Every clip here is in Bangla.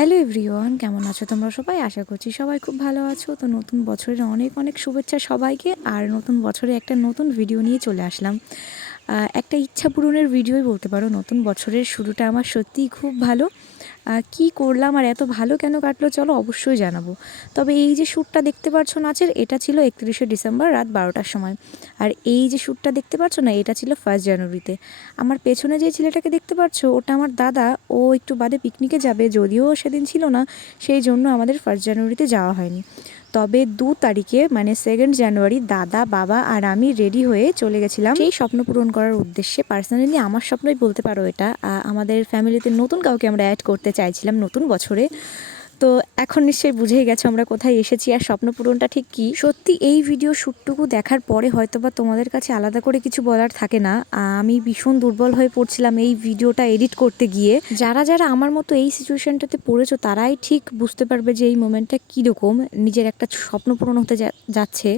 হ্যালো এভরিওয়ান, কেমন আছো তোমরা সবাই? আশা করছি সবাই খুব ভালো আছো। তো নতুন বছরের অনেক অনেক শুভেচ্ছা সবাইকে। আর নতুন বছরে একটা নতুন ভিডিও নিয়ে চলে আসলাম। একটা ইচ্ছা পূরণের ভিডিওই বলতে পারো। নতুন বছরের শুরুটা আমার সত্যিই খুব ভালো। কি করলাম আর এত ভালো কেন কাটলো চলো অবশ্যই জানাবো। তবে এই যে শ্যুটটা দেখতে পাচ্ছ নাচের, এটা ছিল 31শে ডিসেম্বর রাত 12টার সময়। আর এই যে শ্যুটটা দেখতে পাচ্ছ না, এটা ছিল 1 জানুয়ারিতে। আমার পেছনে যে ছেলেটাকে দেখতে পাচ্ছ, ওটা আমার দাদা। ও একটু বাদে পিকনিকে যাবে, যদিও সেদিন ছিল না, সেই জন্য আমাদের 1 জানুয়ারিতে যাওয়া হয়নি। তবে 2 তারিখে মানে 2 জানুয়ারি দাদা, বাবা আর আমি রেডি হয়ে চলে গেছিলাম সেই স্বপ্ন পূরণ করার উদ্দেশ্যে। পার্সোনালি আমার স্বপ্নই বলতে পারো এটা। আমাদের ফ্যামিলিতে নতুন কাউকে আমরা অ্যাড করতে চাইছিলাম নতুন বছরে। তো এখন নিশ্চয়ই বুঝেই গেছো আমরা কোথায় এসেছি আর স্বপ্ন পূরণটা ঠিক কী। সত্যি এই ভিডিও শ্যুটটুকু দেখার পরে হয়তো বা তোমাদের কাছে আলাদা করে কিছু বলার থাকে না। আমি ভীষণ দুর্বল হয়ে পড়ছিলাম এই ভিডিওটা এডিট করতে গিয়ে। যারা যারা আমার মতো এই সিচুয়েশনটাতে পড়েছো তারাই ঠিক বুঝতে পারবে যে এই মোমেন্টটা কীরকম, নিজের একটা স্বপ্ন পূরণ হতে যাচ্ছে।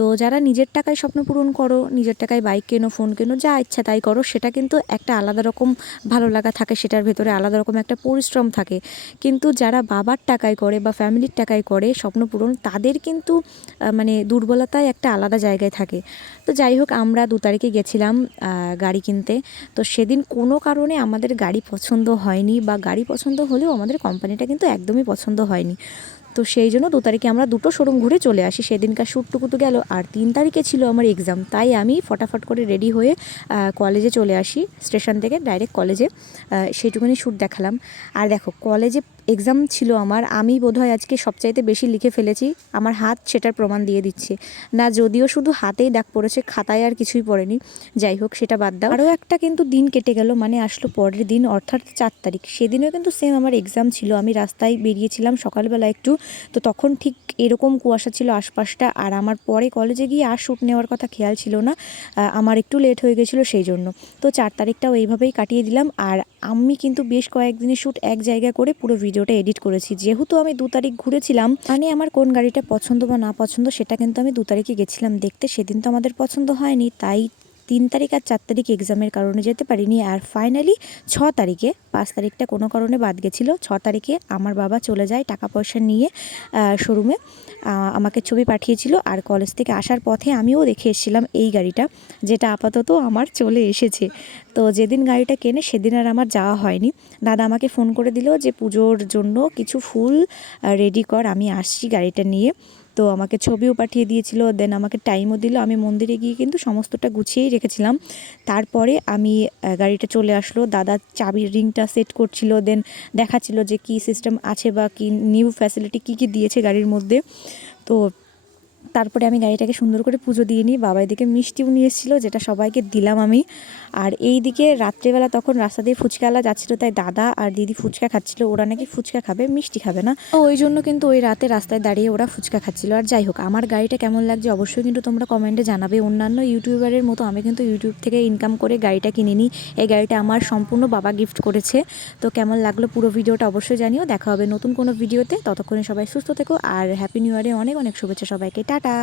তো যারা নিজের টাকায় স্বপ্ন পূরণ করো, নিজের টাকায় বাইক কেনো, ফোন কেনো, যা ইচ্ছা তাই করো, সেটা কিন্তু একটা আলাদা রকম ভালো লাগা থাকে, সেটার ভেতরে আলাদা রকম একটা পরিশ্রম থাকে। কিন্তু যারা বাবার টাকায় করে বা ফ্যামিলির টাকায় করে স্বপ্ন পূরণ, তাদের কিন্তু মানে দুর্বলতায় একটা আলাদা জায়গায় থাকে। তো যাই হোক, আমরা 2 তারিখে গেছিলাম গাড়ি কিনতে। তো সেদিন কোনো কারণে আমাদের গাড়ি পছন্দ হয়নি, বা গাড়ি পছন্দ হলেও আমাদের কোম্পানিটা কিন্তু একদমই পছন্দ হয়নি। তো সেই জন্য 2 তারিখে আমরা দুটো শোরুম ঘুরে চলে আসি। সেদিনকার শ্যুটটুকু তো গেল। আর 3 তারিখে ছিল আমার এক্সাম, তাই আমি ফটাফট করে রেডি হয়ে কলেজে চলে আসি। স্টেশন থেকে ডাইরেক্ট কলেজে সেইটুকুনি শ্যুট দেখালাম। আর দেখো, কলেজে এক্সাম ছিল আমার, আমি বোধহয় আজকে সবচাইতে বেশি লিখে ফেলেছি। আমার হাত সেটার প্রমাণ দিয়ে দিচ্ছে না, যদিও শুধু হাতেই দাগ পড়েছে, খাতায় আর কিছুই পড়েনি। যাই হোক, সেটা বাদ দাও। আরও একটা কিন্তু দিন কেটে গেল, মানে আসলো পরের দিন, অর্থাৎ 4 তারিখ। সেদিনও কিন্তু সেম আমার এক্সাম ছিল। আমি রাস্তায় বেরিয়েছিলাম সকালবেলা একটু, তো তখন ঠিক এরকম কুয়াশা ছিল আশপাশটা। আর আমার পরে কলেজে গিয়ে আর শ্যুট নেওয়ার কথা খেয়াল ছিল না, আমার একটু লেট হয়ে গেছিলো সেই জন্য। তো 4 তারিখটাও এইভাবেই কাটিয়ে দিলাম। আর আমি কিন্তু বেশ কয়েকদিনের শ্যুট এক জায়গা করে পুরো ভিডিওটা এডিট করেছি। যেহেতু আমি 2 তারিখ ঘুরেছিলাম, মানে আমার কোন গাড়িটা পছন্দ বা না পছন্দ সেটা কিন্তু আমি 2 তারিখে গেছিলাম দেখতে। সেদিন তো আমাদের পছন্দ হয়নি, তাই 3 তারিখ আর 4 তারিখ এক্সামের কারণে যেতে পারিনি। আর ফাইনালি 6 তারিখে, 5 তারিখটা কোনো কারণে বাদ গেছিলো, 6 তারিখে আমার বাবা চলে যায় টাকা পয়সা নিয়ে শোরুমে। আমাকে ছবি পাঠিয়েছিল। আর কলেজ থেকে আসার পথে আমিও দেখে এসেছিলাম এই গাড়িটা, যেটা আপাতত আমার চলে এসেছে। তো যেদিন গাড়িটা কেনে সেদিন আর আমার যাওয়া হয়নি। দাদা আমাকে ফোন করে দিল যে পুজোর জন্য কিছু ফুল রেডি কর, আমি আসছি গাড়িটা নিয়ে। তো আমাকে ছবিও পাঠিয়ে দিয়েছিল, দেন আমাকে টাইমও দিল। আমি মন্দিরে গিয়ে কিন্তু সমস্তটা গুছিয়েই রেখেছিলাম। তারপরে আমি গাড়িটা চলে আসলো, দাদা চাবির রিংটা সেট করছিল, দেন দেখাচ্ছিল যে কি সিস্টেম আছে বা কি নিউ ফ্যাসিলিটি কী কী দিয়েছে গাড়ির মধ্যে। তো তারপরে আমি গাড়িটাকে সুন্দর করে পুজো দিয়ে নিই। বাবা এদিকে মিষ্টিও নিয়ে এসেছিলো, যেটা সবাইকে দিলাম আমি। আর এই দিকে রাত্রেবেলা তখন রাস্তা দিয়ে ফুচকাওয়ালা যাচ্ছিলো, তাই দাদা আর দিদি ফুচকা খাচ্ছিলো। ওরা নাকি ফুচকা খাবে, মিষ্টি খাবে না। তো ওই জন্য কিন্তু ওই রাতে রাস্তায় দাঁড়িয়ে ওরা ফুচকা খাচ্ছিলো। আর যাই হোক, আমার গাড়িটা কেমন লাগছে অবশ্যই কিন্তু তোমরা কমেন্টে জানাবে। অন্যান্য ইউটিউবারের মতো আমি কিন্তু ইউটিউব থেকে ইনকাম করে গাড়িটা কিনে নিই। এই গাড়িটা আমার সম্পূর্ণ বাবা গিফট করেছে। তো কেমন লাগলো পুরো ভিডিওটা অবশ্যই জানিও। দেখা হবে নতুন কোনো ভিডিওতে। ততক্ষণে সবাই সুস্থ থেকো আর হ্যাপি নিউ ইয়ারে অনেক অনেক শুভেচ্ছা সবাইকে। টাটা।